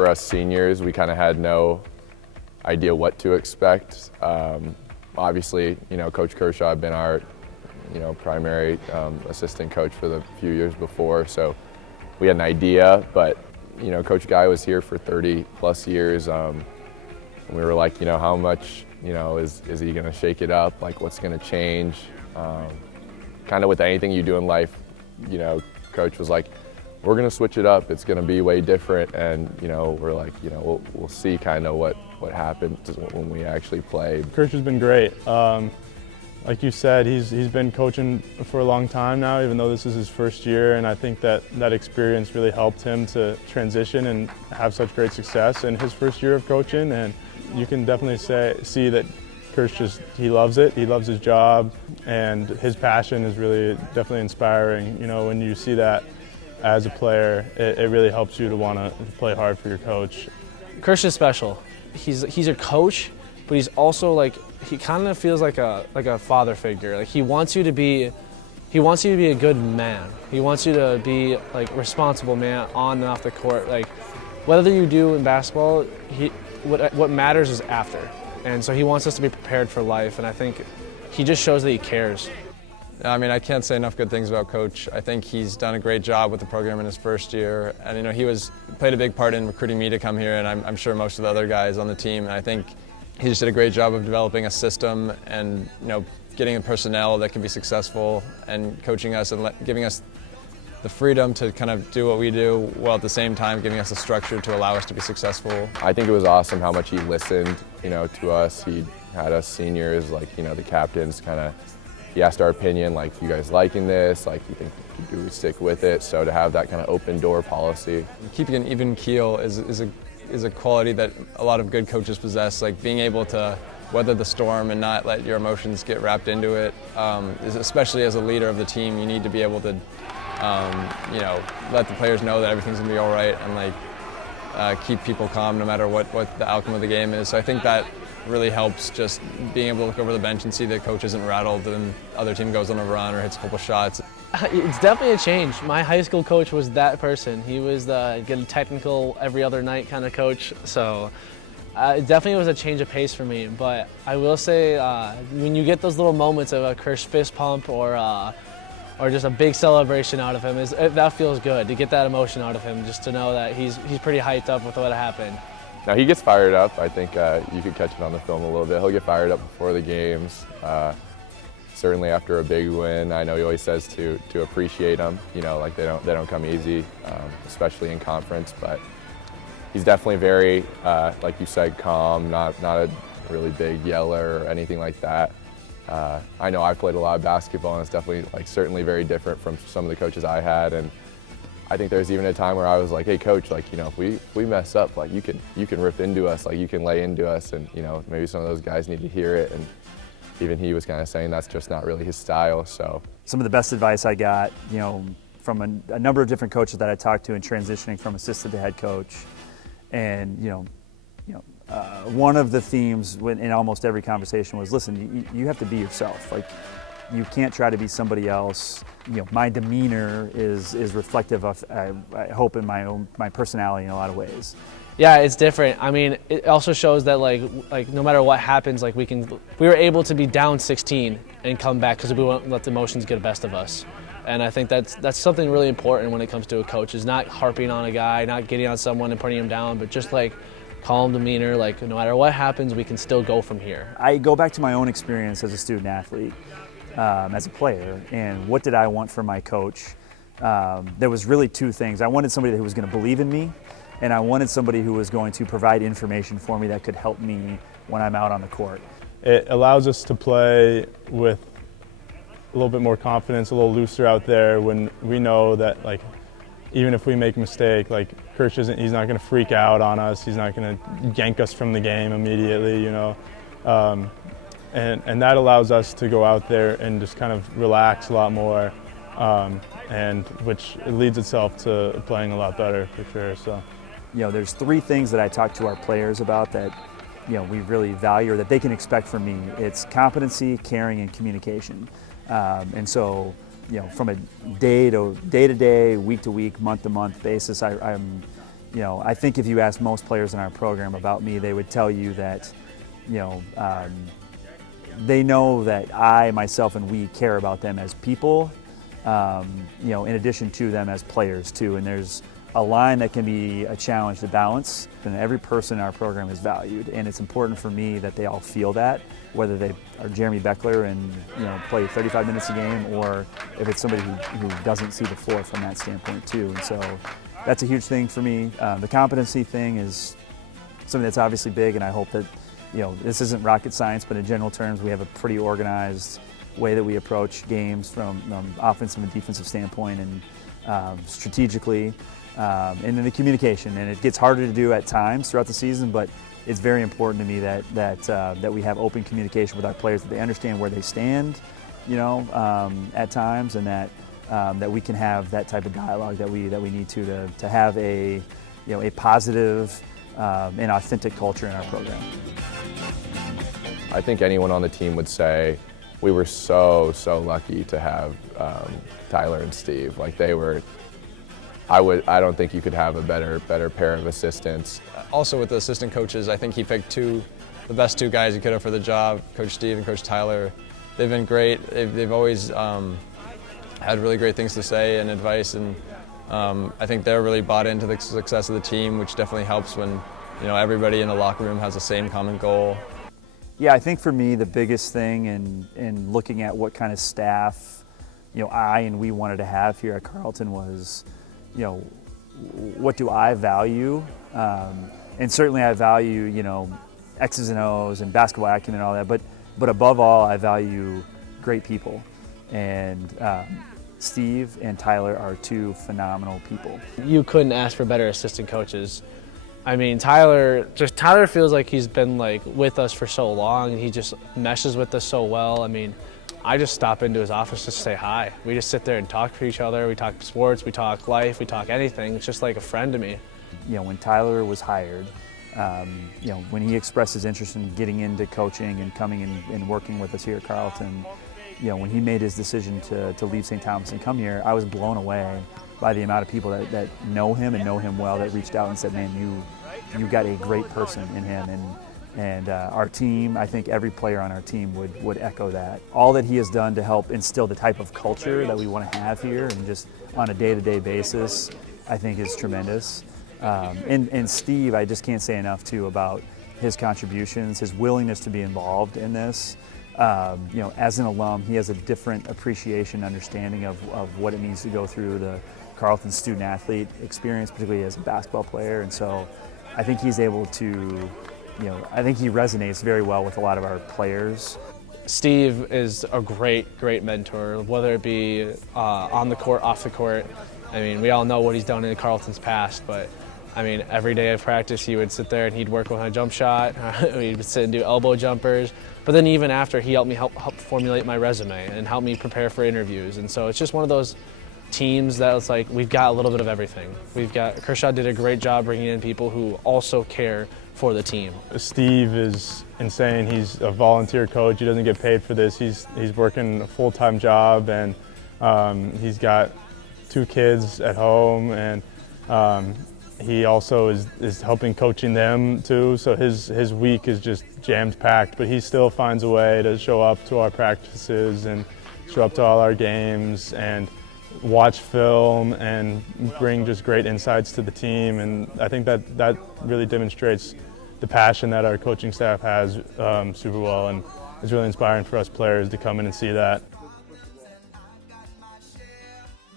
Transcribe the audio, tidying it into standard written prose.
for us seniors, we kind of had no idea what to expect. Obviously, Coach Kershaw had been our, primary assistant coach for the few years before, so we had an idea, but, Coach Guy was here for 30 plus years. And we were like, how much, is he gonna shake it up? Like, what's gonna change? Kind of with anything you do in life, Coach was like, we're gonna switch it up. It's gonna be way different, and we're like, we'll see kind of what happens when we actually play. Kirsch has been great. Like you said, he's been coaching for a long time now, even though this is his first year, and I think that experience really helped him to transition and have such great success in his first year of coaching. And you can definitely see that Kirsch he loves it. He loves his job, and his passion is really definitely inspiring. When you see that as a player, it really helps you to want to play hard for your coach. Kirsch is special. He's a coach, but he's also he kind of feels like a father figure. Like he wants you to be a good man. He wants you to be responsible man on and off the court. Like whether you do in basketball, what matters is after. And so he wants us to be prepared for life, and I think he just shows that he cares. I mean, I can't say enough good things about Coach. I think he's done a great job with the program in his first year, and he played a big part in recruiting me to come here, and I'm sure most of the other guys on the team. And I think he just did a great job of developing a system and getting a personnel that can be successful, and coaching us and giving us the freedom to kind of do what we do, while at the same time giving us the structure to allow us to be successful. I think it was awesome how much he listened, to us. He had us seniors, the captains, he asked our opinion, you guys liking this? Do we stick with it? So to have that kind of open door policy. Keeping an even keel is a quality that a lot of good coaches possess, being able to weather the storm and not let your emotions get wrapped into it. Especially as a leader of the team, you need to be able to let the players know that everything's gonna be all right, and keep people calm no matter what the outcome of the game is. So I think that really helps, just being able to look over the bench and see that coach isn't rattled and the other team goes on a run or hits a couple shots. It's definitely a change. My high school coach was that person. He was the getting technical every other night kind of coach. So it definitely was a change of pace for me. But I will say, when you get those little moments of a Kirsch fist pump or just a big celebration out of him, that feels good to get that emotion out of him, just to know that he's pretty hyped up with what happened. Now he gets fired up. I think you could catch it on the film a little bit. He'll get fired up before the games. Certainly after a big win, I know he always says to appreciate them. They don't come easy, especially in conference. But he's definitely very, like you said, calm. Not a really big yeller or anything like that. I know I've played a lot of basketball, and it's definitely certainly very different from some of the coaches I had. And I think there's even a time where I was like, hey coach, if we mess up, you can rip into us, you can lay into us, and maybe some of those guys need to hear it. And even he was kind of saying that's just not really his style. So some of the best advice I got, from a number of different coaches that I talked to in transitioning from assistant to head coach, and one of the themes in almost every conversation was, listen, you have to be yourself. You can't try to be somebody else. My demeanor is reflective of, I hope, in my personality in a lot of ways. Yeah, it's different. I mean, it also shows that no matter what happens, we were able to be down 16 and come back because we won't let the emotions get the best of us. And I think that's something really important when it comes to a coach, is not harping on a guy, not getting on someone and putting him down, but just calm demeanor. No matter what happens, we can still go from here. I go back to my own experience as a student athlete. As a player, and what did I want from my coach? There was really two things. I wanted somebody who was going to believe in me, and I wanted somebody who was going to provide information for me that could help me when I'm out on the court. It allows us to play with a little bit more confidence, a little looser out there, when we know that even if we make a mistake, Kirsch he's not going to freak out on us. He's not going to yank us from the game immediately, And that allows us to go out there and just kind of relax a lot more, and which leads itself to playing a lot better for sure. So, there's three things that I talk to our players about that, we really value or that they can expect from me. It's competency, caring, and communication. And so, from a day to day, week to week, month to month basis, I'm I think if you ask most players in our program about me, they would tell you that, they know that I, myself, and we care about them as people, in addition to them as players too. And there's a line that can be a challenge to balance, and every person in our program is valued, and it's important for me that they all feel that, whether they are Jeremy Beckler and play 35 minutes a game, or if it's somebody who doesn't see the floor from that standpoint too. And so that's a huge thing for me. The competency thing is something that's obviously big, and I hope that this isn't rocket science, but in general terms, we have a pretty organized way that we approach games from offensive and defensive standpoint, and strategically. And then the communication, and it gets harder to do at times throughout the season, but it's very important to me that we have open communication with our players, that they understand where they stand, at times, and that we can have that type of dialogue that we need to have a positive and authentic culture in our program. I think anyone on the team would say we were so lucky to have Tyler and Steve. Like, they were. I don't think you could have a better pair of assistants. Also with the assistant coaches, I think he picked the best two guys he could have for the job, Coach Steve and Coach Tyler. They've been great. They've always had really great things to say and advice, and I think they're really bought into the success of the team, which definitely helps when everybody in the locker room has the same common goal. Yeah, I think for me the biggest thing in looking at what kind of staff I and we wanted to have here at Carleton was, what do I value? And certainly I value, X's and O's and basketball acumen and all that, but above all, I value great people. And Steve and Tyler are two phenomenal people. You couldn't ask for better assistant coaches. I mean, Tyler feels like he's been with us for so long, and he just meshes with us so well. I mean, I just stop into his office just to say hi. We just sit there and talk to each other. We talk sports, we talk life, we talk anything. It's just like a friend to me. When Tyler was hired, when he expressed his interest in getting into coaching and coming and working with us here at Carleton, when he made his decision to leave St. Thomas and come here, I was blown away by the amount of people that know him and know him well, that reached out and said, man, you got a great person in him. And our team, I think every player on our team would echo that. All that he has done to help instill the type of culture that we want to have here, and just on a day-to-day basis, I think is tremendous. And Steve, I just can't say enough too about his contributions, his willingness to be involved in this. As an alum, he has a different appreciation, understanding of what it means to go through the Carleton student-athlete experience, particularly as a basketball player. And so I think he's able to, I think he resonates very well with a lot of our players. Steve is a great mentor, whether it be on the court, off the court. I mean, we all know what he's done in Carleton's past, but I mean, every day of practice he would sit there and he'd work on a jump shot. We'd sit and do elbow jumpers. But then even after, he helped me help formulate my resume and help me prepare for interviews. And so it's just one of those teams that it's like we've got a little bit of everything. Kershaw did a great job bringing in people who also care for the team. Steve is insane. He's a volunteer coach. He doesn't get paid for this. He's working a full-time job, and he's got 2 kids at home, and he also is helping coaching them too. So his week is just jammed packed, but he still finds a way to show up to our practices and show up to all our games and watch film and bring just great insights to the team. And I think that really demonstrates the passion that our coaching staff has super well, and it's really inspiring for us players to come in and see that.